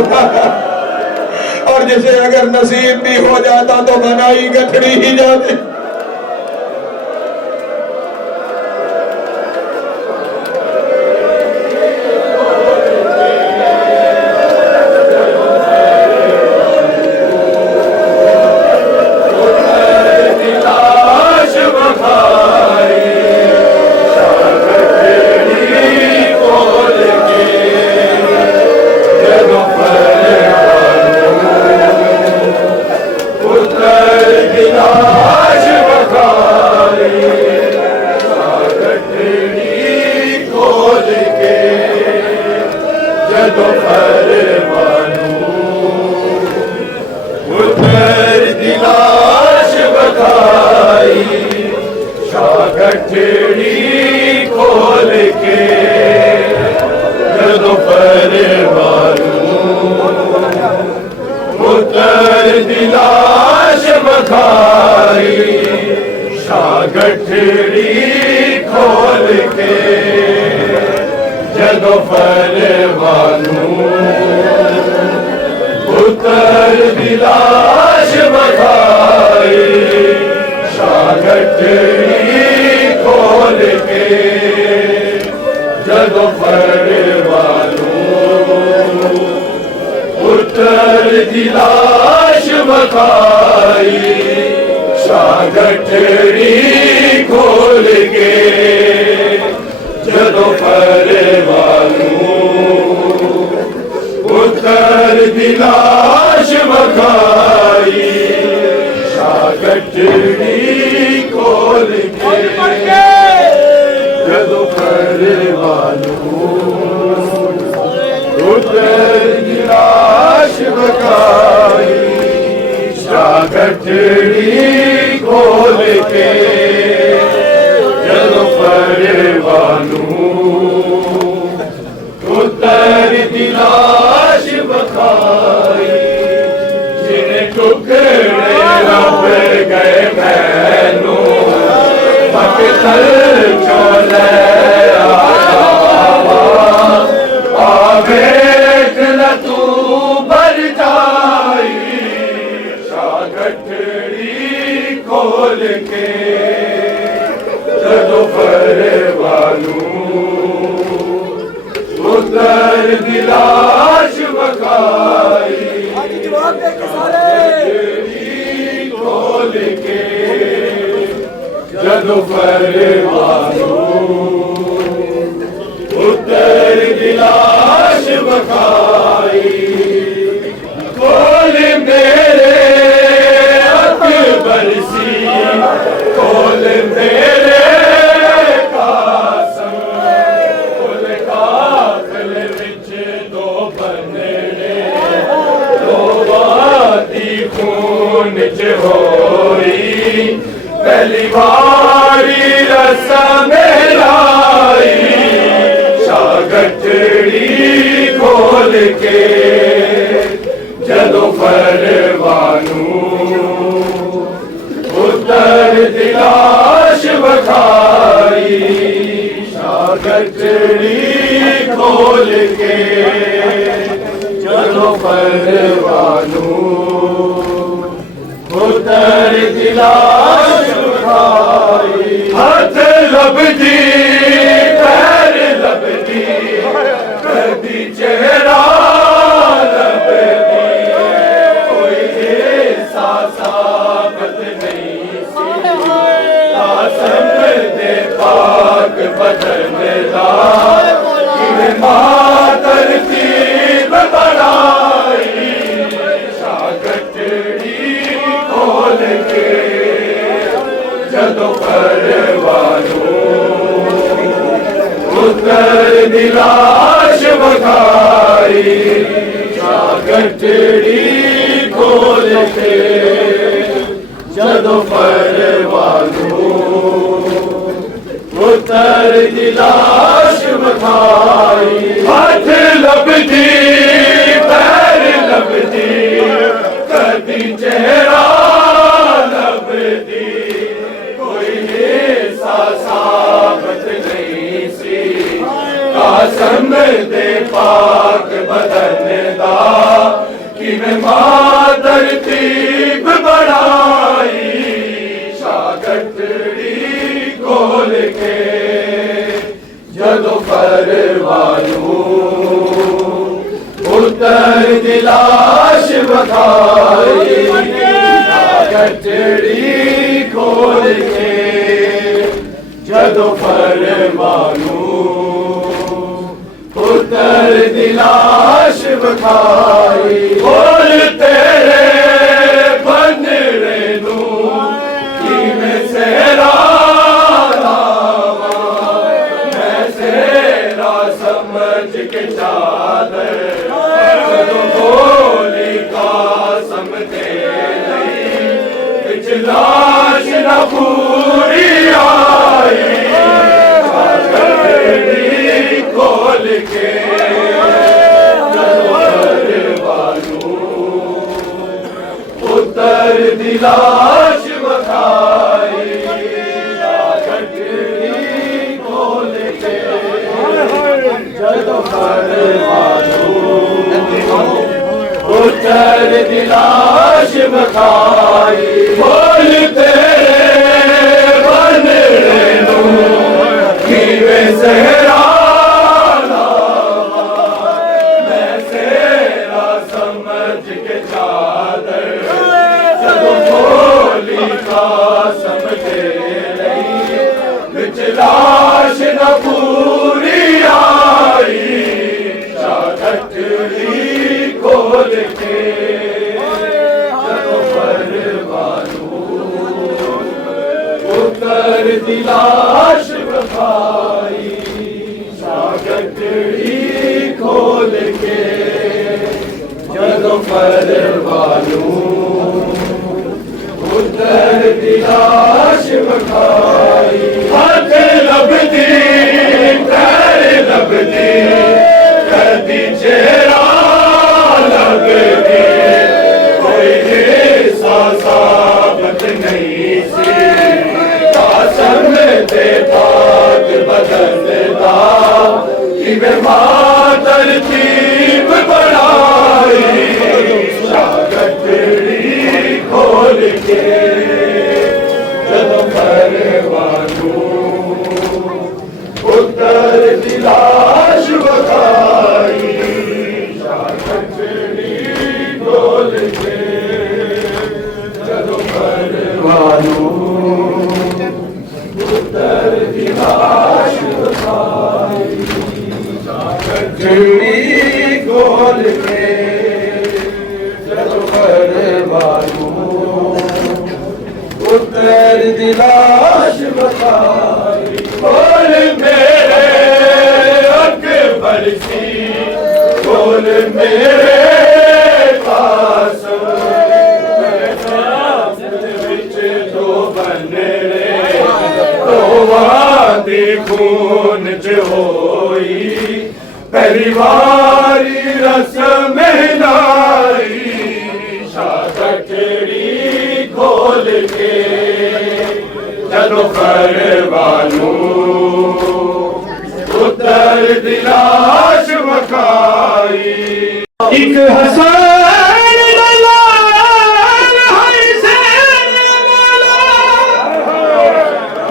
होता और जिसे अगर नसीब भी हो जाता तो बनाई गठड़ी ही जाती। कसम दे पाक बदन दा मां तरतीब बढ़ाई शागटड़ी खोल के जदों परवानू पुत्र दी लाश बखाई शागटड़ी खोल के जदों परवानू पुत्र दी लाश बखाई बोल तेरे बनड़े नू किवें सेरा लावा मैं सेरा समझ के चादर जदों बोली कासम दे लई विच लाश ना पूरी आई शागटड़ी खोल के पुत्र दी लाश बखाई शागटड़ी खोल के जदों परवानू पुत्र दी लाश बखाई बोल तेरे बनड़े नू किवें सेरा मैं सेरा समझ के चादर जदों बोली कासम दे लई विच लाश न पूरी आई शागटड़ी खोल के जदों परवानू पुत्र दी लाश बखाई शागटड़ी खोल के जदों परवानू पुत्र दी लाश बखाई हाथ लभदी पैर लभदी कदी चेहरा लगदी कोई साबत नहीं सी कासम दे भाग बदलदा किवें मां तरतीब बढ़ाई शागटड़ी खोल के जदों परवानू पुत्र दी लाश बखाई शागटड़ी खोल के जदों परवानू पुत्र दी लाश बखाई शागटड़ी खोल के जदों परवानू पुत्र दी लाश बखाई बोल मेरे अकबर सी बोल मेरे कासम विच दो बनड़े दोवां दी खून च होई पहली बारी रस्म लाई शागटड़ी खोल के जदों परवानू पुत्र दी लाश बखाई एक हसन लाल हुसैन वाला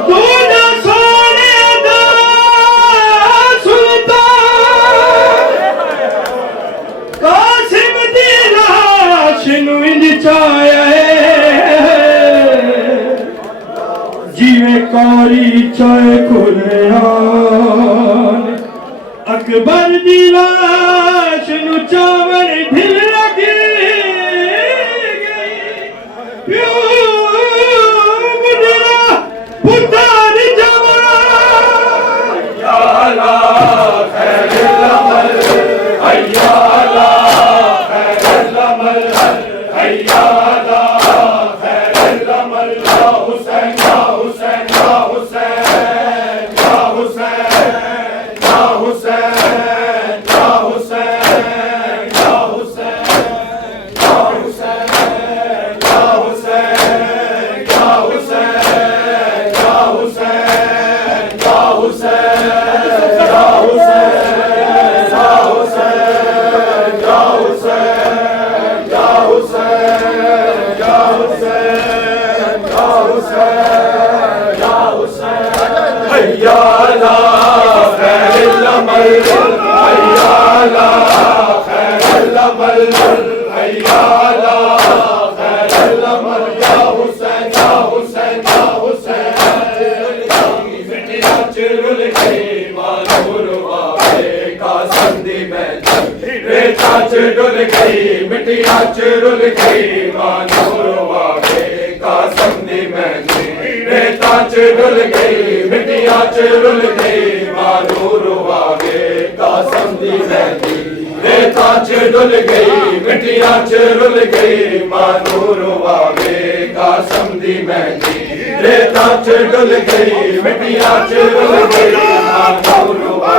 दूजा सोने दा सुल्तान कासिम दी लाश नू इंज चाया जिवें कौरी चाहे कुरान अकबर दी लाश नू चावल ढिल लगी प्यो मुजरा पुत्र जवान याला खैर लमल अय्याला खैर लमल अय्याला खैर लमल हुसैन हुसैन हुसैन हुसैन हुसैन हुसैन हुसैन हुसैन या हुसैन हैया ला खैरुल अमल हैया ला खैरुल अमल हैया ला खैरुल अमल या हुसैन या हुसैन या हुसैन चुरुल गई मानूरवा कासम दी महंदी रेता चुरुल गई मिट्टियां चुरुल गई मानूरवा कासम दी महंदी रेता चुरुल गई मिट्टियां चुरुल गई मानूरवा कासम दी महंदी रेता चुरुल गई मिट्टियां चुरुल गई मानूरवा कासम दी महंदी रेता चुरुल गई मिट्टियां चुरुल गई मानूरवा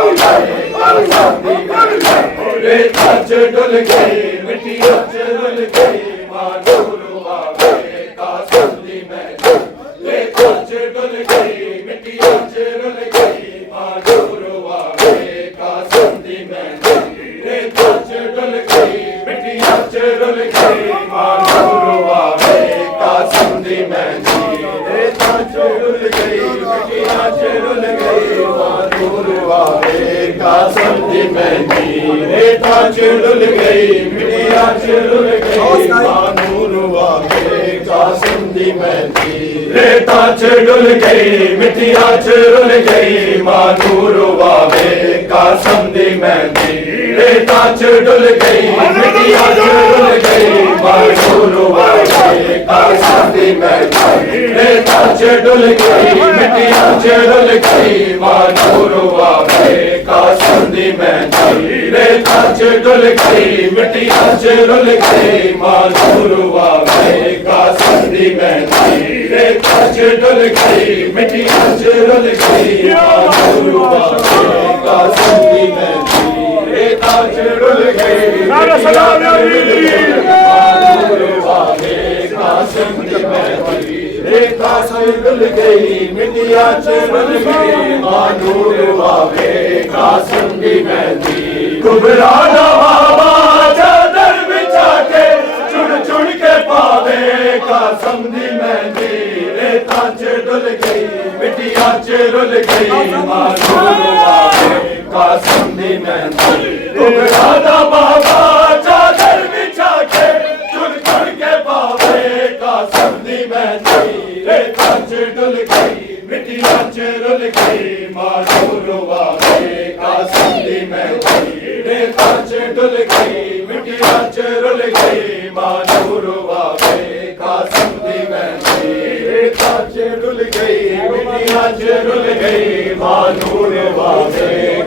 कासम दी महंदी रेता चुरुल गई मिट्टियां चुरुल गई मानूरवा कासम दी महंदी रेता चुरुल गई मिट्टियां चुरुल गई मानूरवा कासम दी महंदी रेता चुरुल गई मिट्टियां चुरुल गई मानूरवा कासम दी महंदी रेता चुरुल गई मिट्टियां चुरुल गई मानूरवा कासम दी महंदी रेता चुरुल गई मिट्टियां चुरुल गई मानूरवा कासम दी महंदी रेता चुरुल गई मिट्टियां चुरुल गई मानूरवा कासम दी महंदी रेता चुरुल गई मिट्टियां चुरुल गई मानूरवा कासम दी महंदी रेता चुरुल गई मिट्टियां चुरुल गई मानूरवा कासम दी महंदी रेता चुरुल गई मिट्टियां चुरुल गई मानूरवा कासम दी महंदी रेता चुरुल गई मिट्टियां चुरुल गई मानूरवा कासम दी महंदी रेता चुरुल गई मानूरवा कासम दी महंदी रेता चुरुल गई मिट्टियां चुरुल गई मानूरवा कासम दी महंदी कुबरा नवाबा चादर बिछा के चुन चुन के पावे कासम दी महंदी रेता चुरुल गई मिट्टियां चुरुल गई मानूरवा कासम दी महंदी कुबरा नवाबा चादर बिछा के चुन चुन के पावे कासम दी महंदी रेता चुरुल गई मिट्टियां चुरुल गई मानूरवा कासम दी महंदी रेता चुरुल गई मिट्टियां चुरुल गई मानूरवा कासम दी महंदी रेता चुरुल गई मिट्टियां चुरुल गई मानूरवा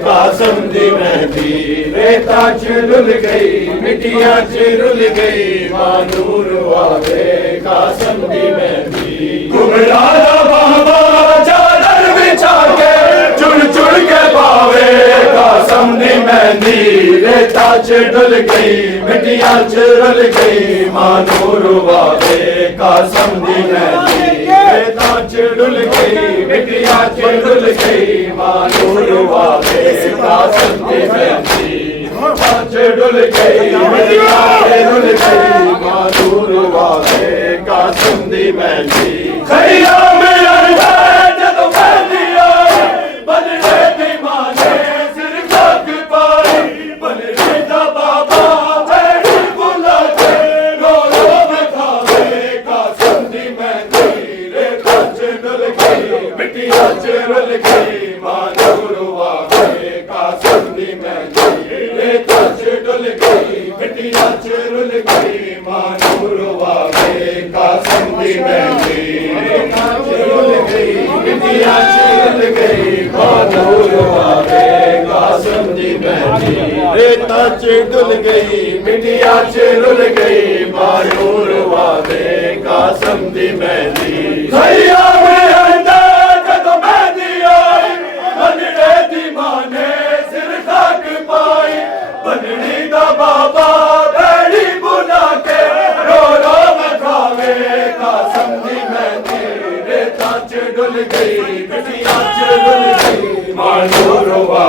कासम दी महंदी रेता चुरुल गई मिट्टियां चुरुल गई मानूरवा कासम दी महंदी कुबरा बाबा चादर बिछा के चुन चुन के पावे कासम दी महंदी रेता चुरुल गई मिट्टियां चुरुल गई मानूरवा कासम दी महंदी रेता चुरुल गई मिट्टियां चुरुल गई मानूरवा कासम दी महंदी चुरुल गई मिट्टियां चुरुल गई मानूरवा कासम दी महंदी खैया में जदों महंदी आई बनने दी मां ने सिर तक पाई बनने दा बाबा बैठी बुला के रो रो बखावे कासम दी महंदी रेता चुरुल गई मिट्टियां चुरुल गई मानूरवा कासम दी महंदी रेता चुरुल गई मिट्टियां चुरुल गई मानूरवा कासम दी महंदी रेता चुरुल गई मिट्टियां चुरुल गई मानूरवा कासम दी महंदी रेता चुरुल गई मिट्टियां चुरुल गई मानूरवा कासम दी महंदी खैया में जदों महंदी आई बनने दी मां ने सिर तक पाई बननी दा बाबा बैठी बुला के रो रो बखावे कासम दी महंदी रेता चुरुल गई मिट्टियां चुरुल गई मानूरवा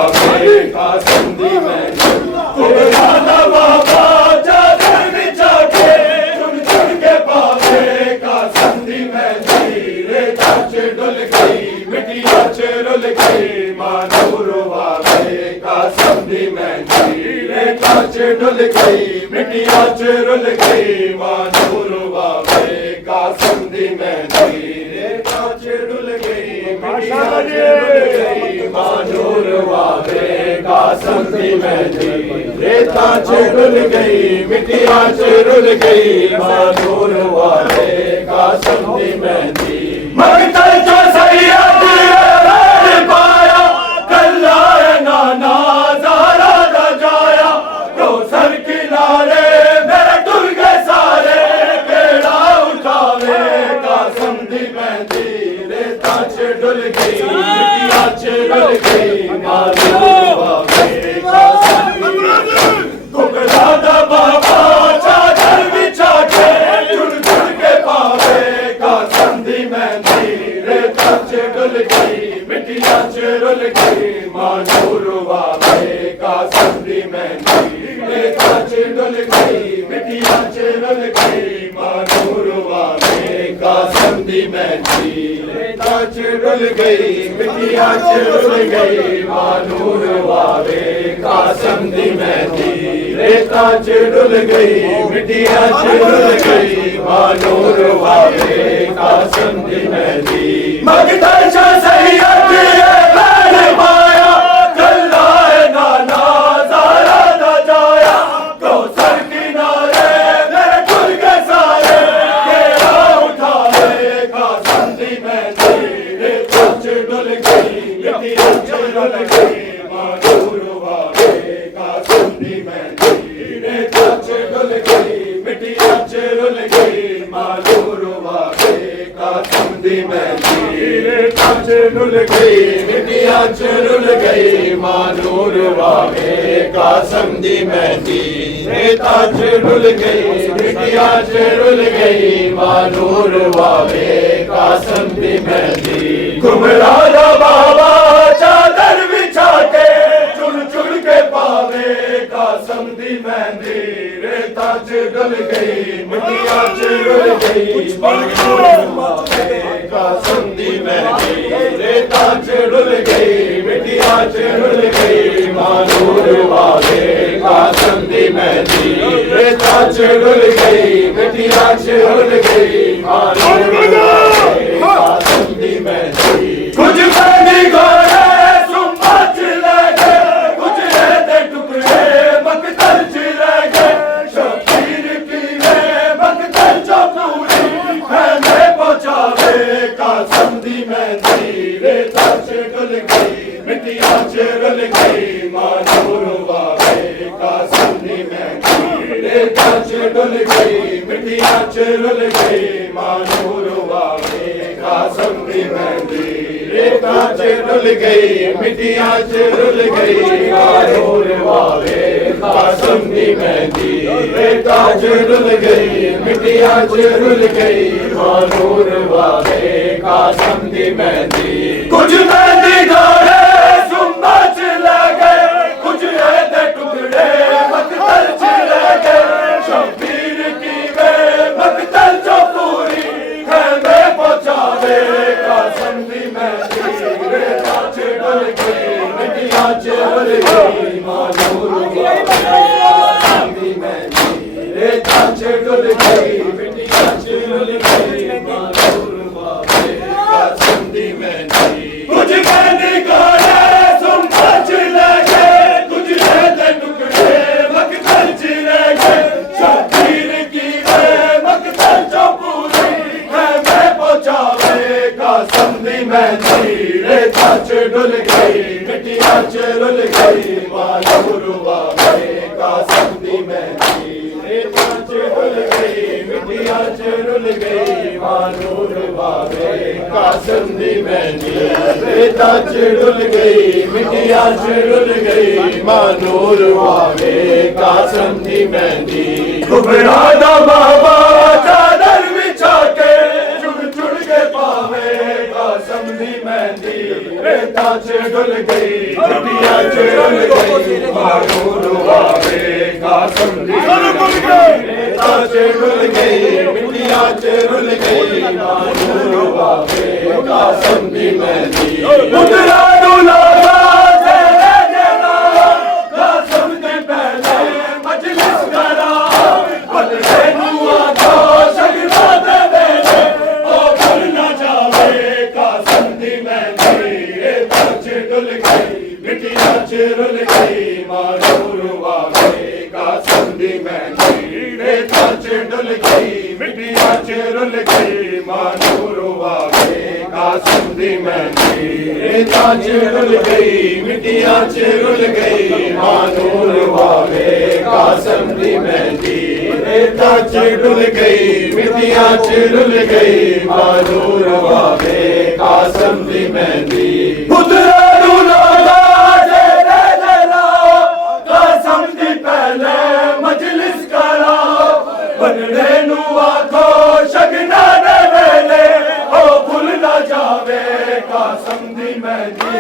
कासम दी महंदी कुबरा बाबा चादर बिछा के चुन चुन के पावे कासम दी महंदी मिट्टियां च रुल गई मानूर वावे कासम दी मेहंदी रेता च डुल गई मिट्टियां च रुल गई मानूर वावे कासम दी मेहंदी रेता च डुल गई मिट्टियां च रुल गई मानूर वावे कासम दी मेहंदी रेता च डुल गई मिट्टियां च रुल गई मानूर वावे कासम दी मेहंदी मगता जो सैयद पाया कल्ला नाना ज़ारा दा जाया तो सर किनारे मेरे टुर गए सारे केड़ा उठावे कासम दी मेहंदी रेता च डुल गई मिट्टियां च रुल गई मानूर वावे कासम दी मेहंदी कुबरा दा बाबा चादर बिछा के जुड़ जुड़ के पावे कासम दी मेहंदी रेता च डुल गई मिट्टियां च रुल गई मानूर वावे कासम दी मेहंदी रेता च डुल गई मिट्टियां च रुल गई मानूर वावे कासम दी मेहंदी रेता च डुल गई मिट्टियां च रुल गई मानूर वावे कासम दी मेहंदी रेता च डुल गई मिट्टियां च रुल गई मानूर वावे कासम दी मेहंदी मगता जो सैयद पाया कल्ला नाना ज़ारा दा जाया तो सर किनारे मेरे टुर गए सारे केड़ा उठावे कासम दी मेहंदी रेता च डुल गई मिट्टियां च रुल गई मानूर वावे कासम दी मेहंदी रेता च डुल गई मिट्टियां च रुल गई मानूर वावे कासम दी मेहंदी रेता च डुल गई मिट्टियां च रुल गई मानूर वावे कासम दी मेहंदी रेता च डुल गई मिट्टियां च रुल गई मानूर वावे कासम दी मेहंदी कुबरा दा बाबा चादर बिछा के चुन चुन के पावे कासम दी मेहंदी रेता च डुल गई मिट्टियां च रुल गई मानूर वावे कासम दी मेहंदी रेता च डुल गई मिट्टियां च रुल गई मानूर वावे कासम दी मेहंदी रेता च डुल गई मिट्टियां च रुल गई मानूर वावे कासम दी मेहंदी कुछ मेहंदी गोरे सुम्मा च लगे कुछ रेते टुकड़े मकतल च लगे शबीर पीवे मकतल च पूरी खैमे पहुंचावे कासम दी मेहंदी रेता च डुल गई मिट्टियां च रुल गई मानूर वावे कासम दी मेहंदी रेता च डुल गई मिट्टियां च रुल गई मानूर वावे कासम दी मेहंदी रेता च डुल गई मिट्टियां च रुल गई मानूर वावे कासम दी मेहंदी रेता च डुल गई मिट्टियां च रुल गई मानूर वावे कासम दी मेहंदी कुछ मेहंदी गोरे सुम्मा च लगे कुछ रेते टुकड़े मकतल च लगे शबीर की वे मकतल च पूरी खैमे पहुंचावे कासम दी मेहंदी रेता च डुल गई मिट्टियां च रुल गई मानूर वावे कासम दी मेहंदी रेता च डुल गई मिट्टियां च रुल गई मानूर वावे कासम दी मेहंदी कुछ मेहंदी गोरे सुम्मा च लगे कुछ रेते टुकड़े मकतल च लगे शबीर की वे मकतल च पूरी खैमे पहुंचावे कासम दी मेहंदी रेता च डुल गई मिट्टियां च रुल गई मानूर वावे कासम दी मेहंदी रेता च डुल गई मिट्टियां च रुल गई मानूर वावे कासम दी मेहंदी रेता च डुल गई मिट्टियां च रुल गई मानूर वावे कासम दी मेहंदी कुबरा दा बाबा चादर बिछा के जुड़ जुड़ के पावे कासम दी मेहंदी रेता च डुल गई मिट्टियां च रुल गई मानूर वावे कासम दी मेहंदी रेता च डुल गई मिट्टियां च रुल गई मानूर वावे कासम दी मेहंदी पुत्रा नू लागा तेरे जेड़ा कासम दे पहले मजलिस करा बदले नू आखो शगना दे वेले ओ भूल ना जावे कासम दी मेहंदी ताज डुल गई मिट्टियां च रुल गई मानूर वावे कासम दी मेहंदी ताज डुल गई मिट्टियां च रुल गई मानूर वावे कासम दी मेहंदी ताज डुल गई मिट्टियां च रुल गई मानूर वावे कासम दी मेहंदी ताज डुल गई मिट्टियां च रुल गई मानूर वावे कासम दी मेहंदी पुत्रा नू लागा जेरे जेरा कासम दी पहले मजलिस करा बनने नू आखो शगना दे वेले ओ भूल ना जावे कासम दी मेहंदी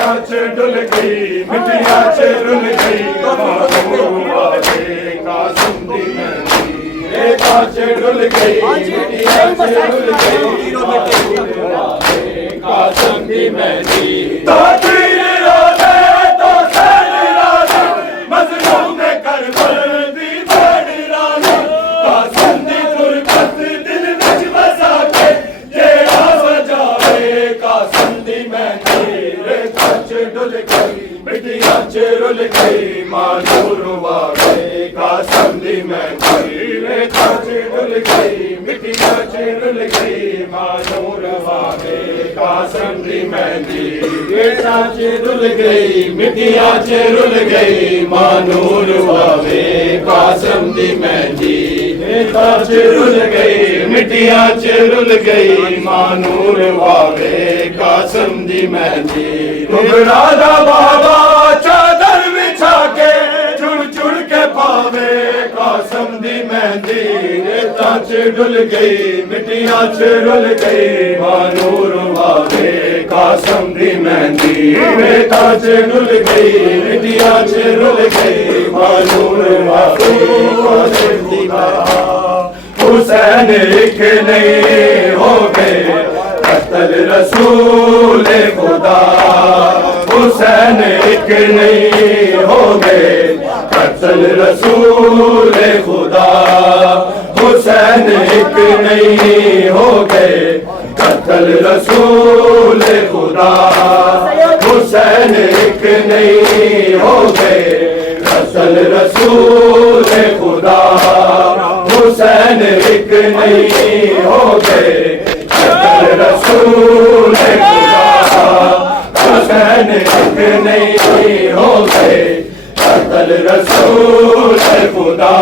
ताज डुल गई मिट्टियां च रुल गई मानूर वावे कासम दी मेहंदी ताज डुल गई मिट्टियां च रुल गई मानूर वावे कासम दी मेहंदी ताकीर रोज़े तो सैन राज़ी मज़लूम ने करबल दी बड़ी राज़ी कासम दी फुरकत दिल विच बसा के जेड़ा सजावे कासम दी मेहंदी ताज डुल गई मिट्टियां च रुल गई मानूर वावे कासम दी मेहंदी ताज डुल गई मिट्टियां च रुल गई मानूर वावे कासम दी मेहंदी ताज डुल गई मिट्टियां च रुल गई मानूर वावे कासम दी मेहंदी ताज रुल गई मिट्टियां च रुल गई मानूर वावे कासम दी मेहंदी घुघरा दा बाबा चादर बिछा के चुड़ चुड़ के पावे कासम दी मेहंदी ताज डुल गई मिट्टियां च रुल गई मानूर वावे कासम दी मेहंदी ताज डुल गई मिट्टियां च रुल गई मानूर वावे कासम दी हुसैन एक नहीं हो गए कत्ल रसूल खुदा हुसैन एक नहीं हो गए कत्ल रसूल खुदा हुसैन एक नहीं हो गए कत्ल रसूल खुदा हुसैन एक नहीं हो गए कत्ल रसूल खुदा हुसैन एक नहीं हो गए कत्ल रसूल खुदा हुसैन एक नहीं हो गए कत्ल रसूल खुदा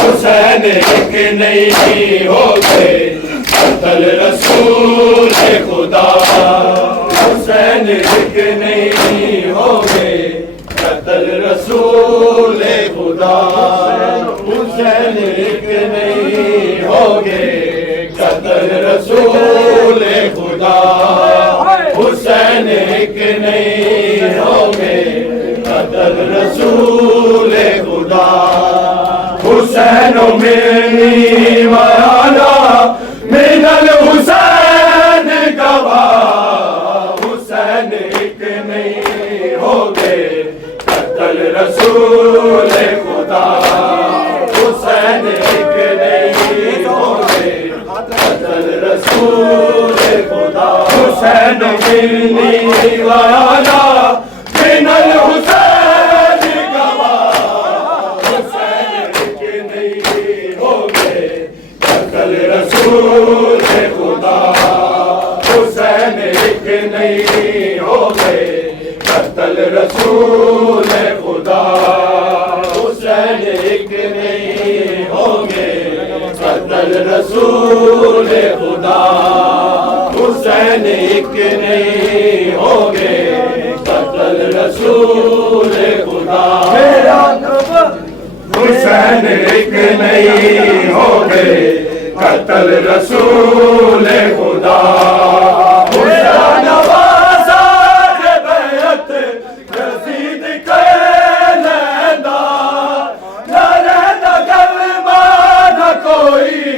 हुसैन एक नहीं हो गए कत्ल रसूल खुदा हुसैन एक नहीं हो गए कत्ल रसूल खुदा हुसैन एक नहीं हो गए कत्ल रसूल खुदा हुसैन एक नहीं हो गए कत्ल रसूल खुदा हुसैन मेरी माना मिनल हुसैन गवा हुसैन एक नहीं हो गए कत्ल रसूल खुदा हुसैन एक नहीं हो गए कत्ल रसूल खुदा हुसैन मिलनी वाला मिनल हुसैन गवा हुसैन एक नहीं हो गए कत्ल रसूल खुदा हुसैन एक नहीं हो गए कत्ल रसूल खुदा हुसैन एक नहीं हो गए कत्ल रसूल खुदा हुसैन एक नहीं हो गए कत्ल रसूल खुदा हुसैन एक नहीं हो गए कत्ल रसूल खुदा हुसैन नवाज़ा के बैत यज़ीद के लैंदा न रहंदा कलमा न कोई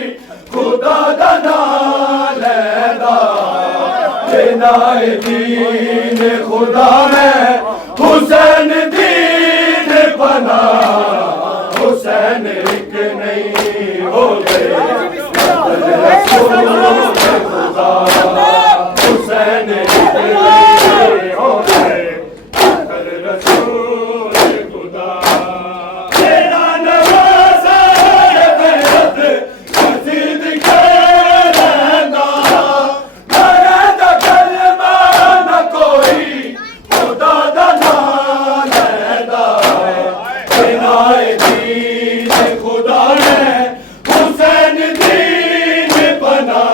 खुदा दा नाम लैंदा बिनाए दीन खुदा में हुसैन दीन बना, हुसैन एक नहीं हो गए रसूल खुदा, हुसैन एक नहीं हो गए रसूल खुदा। तेरा नवाज़ा बेहद मज़ीद के रहना, मरद कलमा न कोई खुदा दा नाम लैंदा, बिनाए दीन खुदा ने हुसैन दीन बना,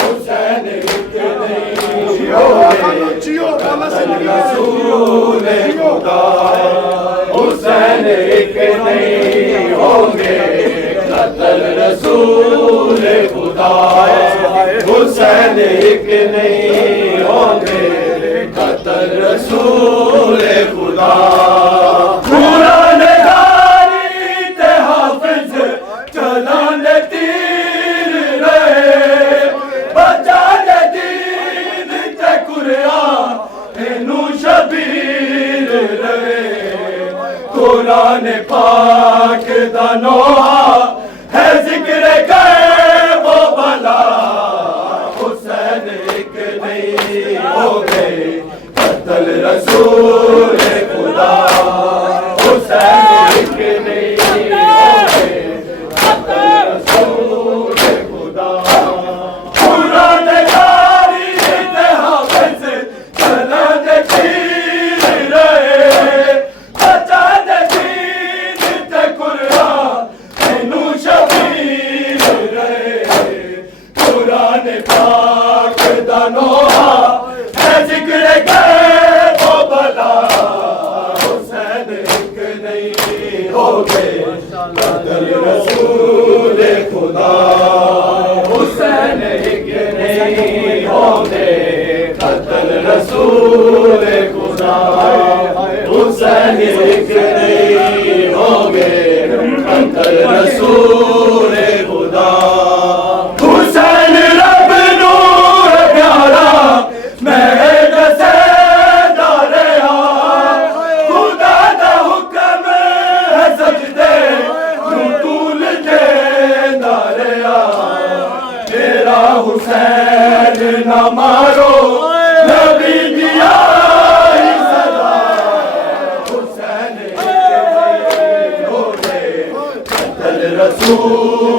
हुसैन एक नहीं हो गए रसूल खुदा, हुसैन एक नहीं होंगे कत्ल रसूल खुदा, हुसैन एक नहीं होंगे कत्ल रसूल खुदा। कुरान गारी ते हाफिज चलाने तीर रहे, बचाने दीन ते कुरान इनू शबीर रहे, कुरान पाक दा नोहा है जिक्र करे वो भला, हुसैन एक नहीं हो गए कत्ल रसूल खुदा, हुसैन एक नहीं हो गए कत्ल रसूल खुदा। कुरान गारी ते हाफिज चलाने तीर रहे, बचाने दीन ते कुरान इनू शबीर रहे, कुरान पाक दा नोहा है जिक्र करे वो भला, हुसैन एक नहीं हो गए कत्ल रसूल खुदा, हुसैन एक नहीं होंगे कत्ल रसूल खुदा, हुसैन एक नहीं होंगे कत्ल रसूल खुदा। हुसैन रब नूर प्यारा मैं दसे दारे खुदा दा हुक्म है सजदे नू तूल दे दारे, तेरा हुसैन ना मारो नबी दिया सदा, हुसैन एक नहीं हो गए कत्ल रसूल